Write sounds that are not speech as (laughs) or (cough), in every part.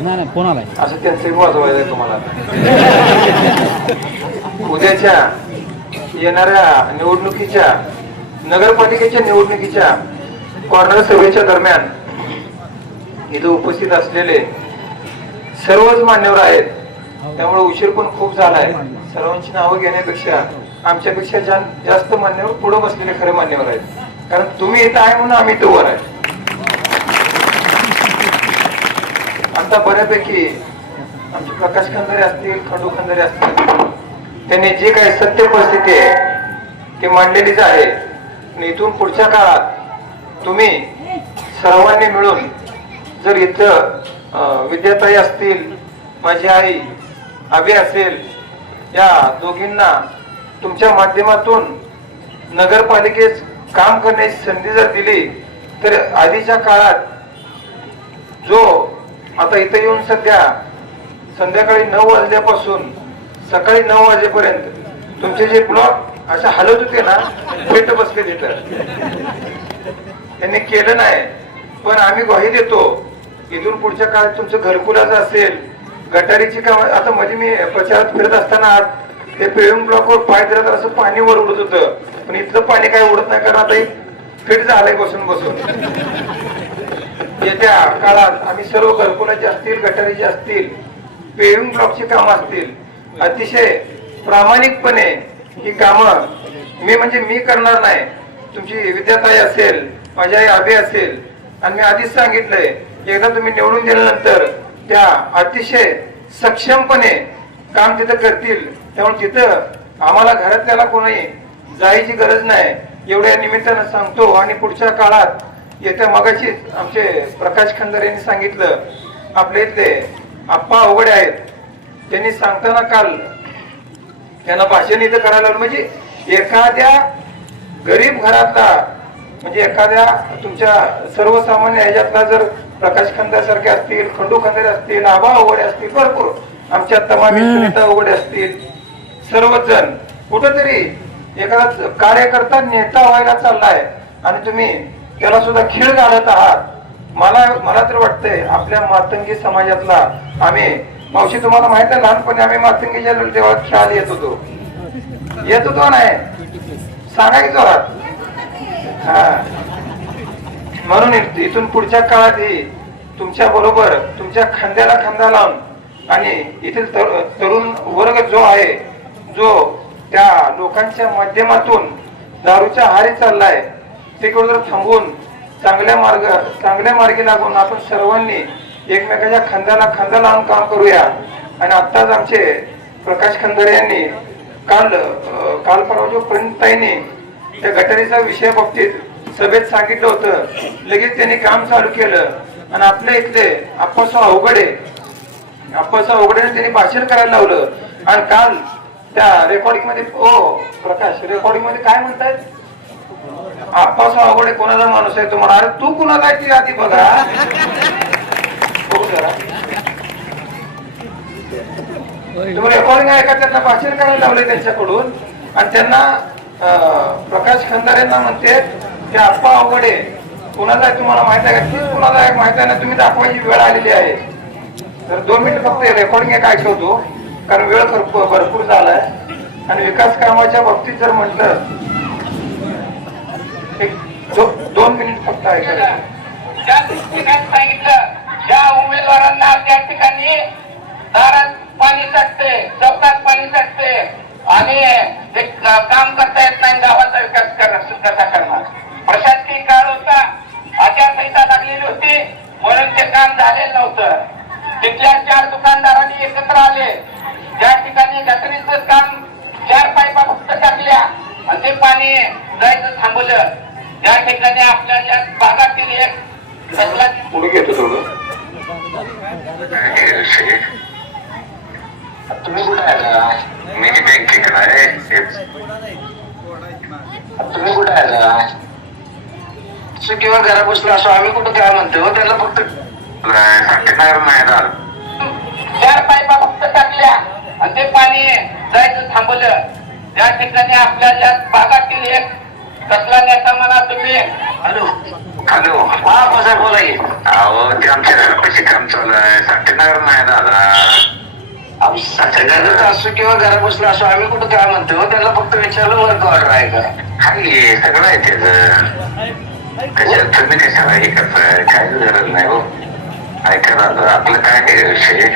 नाही नाही आलाय असं त्यांचं वाजवायचं आहे तुम्हाला. (laughs) उद्याच्या येणाऱ्या निवडणुकीच्या नगरपालिकेच्या निवडणुकीच्या कॉर्नर सभेच्या दरम्यान इथं उपस्थित असलेले सर्वच मान्यवर आहेत. त्यामुळे उशीर पण खूप झालाय. सर्वांची नावं घेण्यापेक्षा आमच्यापेक्षा जास्त मान्यवर पुढे बसलेले खरे मान्यवर आहेत. कारण तुम्ही इथं आहे म्हणून आम्ही इथं वर आहे. आता बऱ्यापैकी आमचे प्रकाश खंदारे असतील खंडू खंदारे असतील त्यांनी जी काही सत्य परिस्थिती आहे ती मांडलेलीच आहे. आणि इथून पुढच्या काळात तुम्ही सर्वांनी मिळून जर इथं विद्याताई असतील माझी आई अभि असेल या दोघींना तुमच्या माध्यमातून नगरपालिकेत काम करण्याची संधी जर दिली तर आधीच्या काळात जो आता इथे येऊन सध्या संध्याकाळी नऊ वाजल्यापासून सकाळी नऊ वाजेपर्यंत तुमचे जे ब्लॉक अशा हलत होते ना पेट बसले तिथं. त्यांनी केलं नाही. पण आम्ही ग्वाही देतो इथून पुढच्या काळात तुमचं घरकुलाचं असेल गटारीची काम आता मध्ये मी प्रचारात फिरत असताना ते पेविंग ब्लॉकवर पाय दिला तर असं पाणी वर उडत होतं. पण इथलं पाणी काय उडत नाही कारण आता फिट झालंय बसून बसून. येत्या काळात आम्ही सर्व घरकुलाचे असतील गटारीचे असतील पेविंग ब्लॉकची कामं असतील अतिशय प्रामाणिकपणे ही कामं मी म्हणजे मी करणार नाही. तुमची विद्याताई असेल माझी आई आबी असेल आणि मी आधीच सांगितलंय एकदा तुम्ही निवडून दिल्यानंतर त्या अतिशय सक्षमपणे काम तिथं करतील त्यामुळे तिथं आम्हाला घरातल्याला कोणी जायची गरज नाही एवढ्या निमित्तानं सांगतो. आणि पुढच्या काळात येत्या मगाशी आमचे प्रकाश खंदर यांनी सांगितलं आपले इथले आप्पा अवघडे आहेत. त्यांनी सांगताना काल त्यांना भाषण इथं करायला म्हणजे एखाद्या गरीब घरातला म्हणजे एखाद्या तुमच्या सर्वसामान्य ह्याच्यातला जर प्रकाश खंदार सारखे असतील खंडू खंदारे असतील आबा अवघडे असतील भरपूर आमच्या तमामी सुनीता अवघडे असतील सर्वच जण कुठंतरी एखादा कार्यकर्ता नेता व्हायला चाललाय आणि तुम्ही त्याला सुद्धा खीळ घालत आहात. मला मला तर वाटतंय आपल्या मातंगी समाजातला आम्ही मावशी तुम्हाला माहीत आहे लहानपणी आम्ही मातंगीच्या देवात खेळायला येत होतो. येत होतो नाही? सांगा की जोरात. हा. म्हणून इथून पुढच्या काळातही तुमच्या बरोबर तुमच्या खांद्याला खांदा लावून आणि येथील तर- तरुण वर्ग जो आहे जो त्या लोकांच्या माध्यमातून दारूच्या हारी चाललाय ते जर थांबून चांगल्या मार्ग चांगल्या मार्गी लागून आपण सर्वांनी एकमेकाच्या खांद्याला खांदा लावून काम करूया. आणि आत्ताच आमचे प्रकाश खंदारे यांनी काल काल परवा जो त्या घटनेचा विषय बाबतीत सभेत सांगितलं होतं. लगेच त्यांनी काम चालू केलं. आणि आपल्या इथले आप्पासाव अवघडे आप्पासाव अवघडेने त्यांनी भाषण करायला लावलं. आणि काल त्या रेकॉर्डिंगमध्ये ओ प्रकाश रेकॉर्डिंगमध्ये काय म्हणतायत? आप्पासाव अवघडे कोणाचा माणूस आहे तुम्हाला अरे तू कुणाला आहे ती आधी बघा जरा. तुम्ही रेकॉर्डिंग ऐका त्यांना भाषण करायला लावले त्यांच्याकडून. आणि त्यांना प्रकाश खंदार यांना म्हणते ते आप्पा अवघडे कुणाला आहे तुम्हाला माहीत आहे का? तीच कुणाला आहे माहीत आहे ना तुम्ही दाखवायची वेळ आलेली आहे. तर दोन मिनिट फक्त रेकॉर्डिंग एक ऐकवतो कारण वेळ भरपूर भरपूर झालाय. आणि विकास कामाच्या बाबतीत जर म्हटलं एक दोन मिनिट फक्त ज्या सांगितलं ज्या उमेदवारांना त्या ठिकाणी दारात पाणी साठते चौकात पाणी साठते आणि ते काम करता येत नाही गावाचा विकास कसा करणार. प्रशासकीय काळ होता आचारसंहिता लागलेली होती म्हणून ते काम झालेलं नव्हतं. तिथल्या चार दुकानदारांनी एकत्र आले. ज्या ठिकाणी गटरीचं काम चार पायपा फक्त टाकल्या आणि ते पाणी जायचं थांबवलं. त्या ठिकाणी आपल्या या भागातील एक पुढे घेतो थोडं तुम्ही कुठे आला मी बँकेकडे आहे. तुम्ही कुठे घरा बसलो असो आम्ही कुठं काय म्हणतो हो, त्याला फक्त सांगणार नाही चार पायपा फक्त टाकल्या. आणि ते पाणी जायचं थांबवलं. त्या ठिकाणी आपल्या या भागातील एक कसला नेता म्हणा तुम्ही? हॅलो. हॅलो. हा साहेब बोला की. अहो ते आमच्या घरापाशी काम चालू आहे. साठेनगर नाही दादा. घरात असो किंवा घरात बसलो असो आम्ही कुठं काय म्हणतो? त्याला फक्त विचारलं वर्क ऑर्डर आहे का? हाय सगळं आहे त्याचं. कशाला तुम्ही कशाला हे करताय? काय गरज नाही हो. ऐका दादा आपलं काय आहे विषय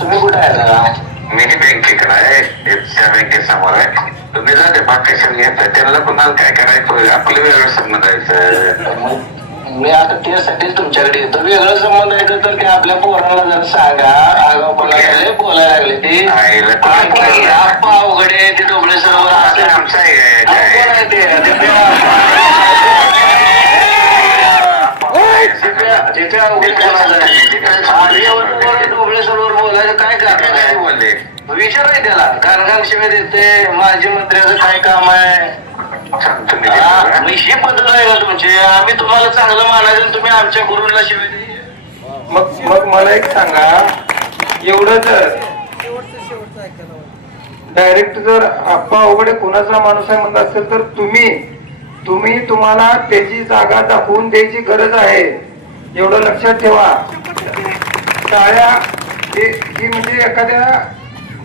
तुम्ही कुठे आहे मिनी बँकेकडे आहे. त्या बँकेसमोर आहे. तुम्ही जा ते कशाला घेताय त्याला कुणाला काय करायचं? आपलं वेगळं संबंधायचं मी आता त्यासाठीच तुमच्याकडे येतो. वेगळं संबंध आहे तर ते आपल्या पोराला जर सांगा. आगाऊपणा लागले बोलायला लागले ते. आईला कुठं आपा हे, आपा अवघडे ते डोबळे सरोवर असं आमचं आहे आहे ते? तिथे अवघड कोणाचं आहे? सरोवर बोलायचं काय कारण आहे? बोलले? विचाराय त्याला. कारण शिवाय देते माजी मंत्र्याचं काय काम आहे? हा. मग ही पद्धत आहे का तुमची? आम्ही तुम्हाला चांगलं मानायचं आणि तुम्ही आमच्या गुरुला शिवाय द्यायची. मग मग मला एक सांगा. एवढं जर डायरेक्ट जर आप्पा उघडे कुणाचा माणूस आहे म्हणत असेल तर तुम्ही तुम्ही तुम्हाला त्याची जागा दाखवून द्यायची गरज आहे. एवढं लक्षात ठेवा. टाळ्या ही म्हणजे एखाद्या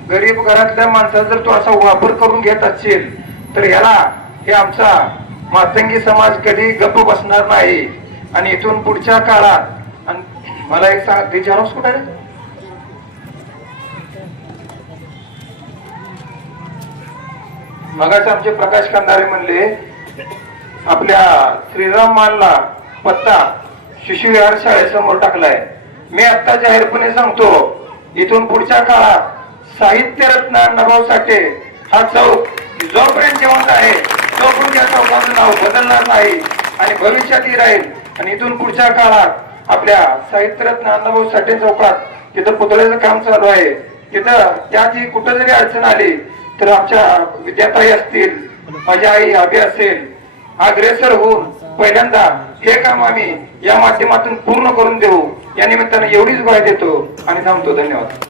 गरीब घरातल्या माणसाचा जर तो असा वापर करून घेत असेल तर ह्याला हे आमचा मातंगी समाज कधी गप्प बसणार नाही. आणि इथून पुढच्या काळात आणि मला एक सांग ते झेरॉक्स कुठे मगाच आमचे प्रकाश कंदारे म्हणले आपल्या श्रीराम मानला पत्ता शिशुविहार शाळेसमोर टाकलाय. मी आता जाहीरपणे सांगतो इथून पुढच्या काळात साहित्य रत्न अण्णाभाऊ साठे हा चौक जोपर्यंत जिवंत आहे तोपर्यंत या चौकाचं नाव बदलणार नाही आणि भविष्यातही राहील. आणि इथून पुढच्या काळात आपल्या साहित्यरत्न अण्णाभाऊ साठे चौकात तिथं पुतळ्याचं काम चालू आहे तिथं त्याची कुठं जरी अडचण आली तर आमच्या विद्याताई असतील माझी आई अभि असेल अग्रेसर होऊन पहिल्यांदा हे काम आम्ही या माध्यमातून पूर्ण करून देऊ. या निमित्ताने एवढीच ग्वाही देतो आणि थांबतो. धन्यवाद.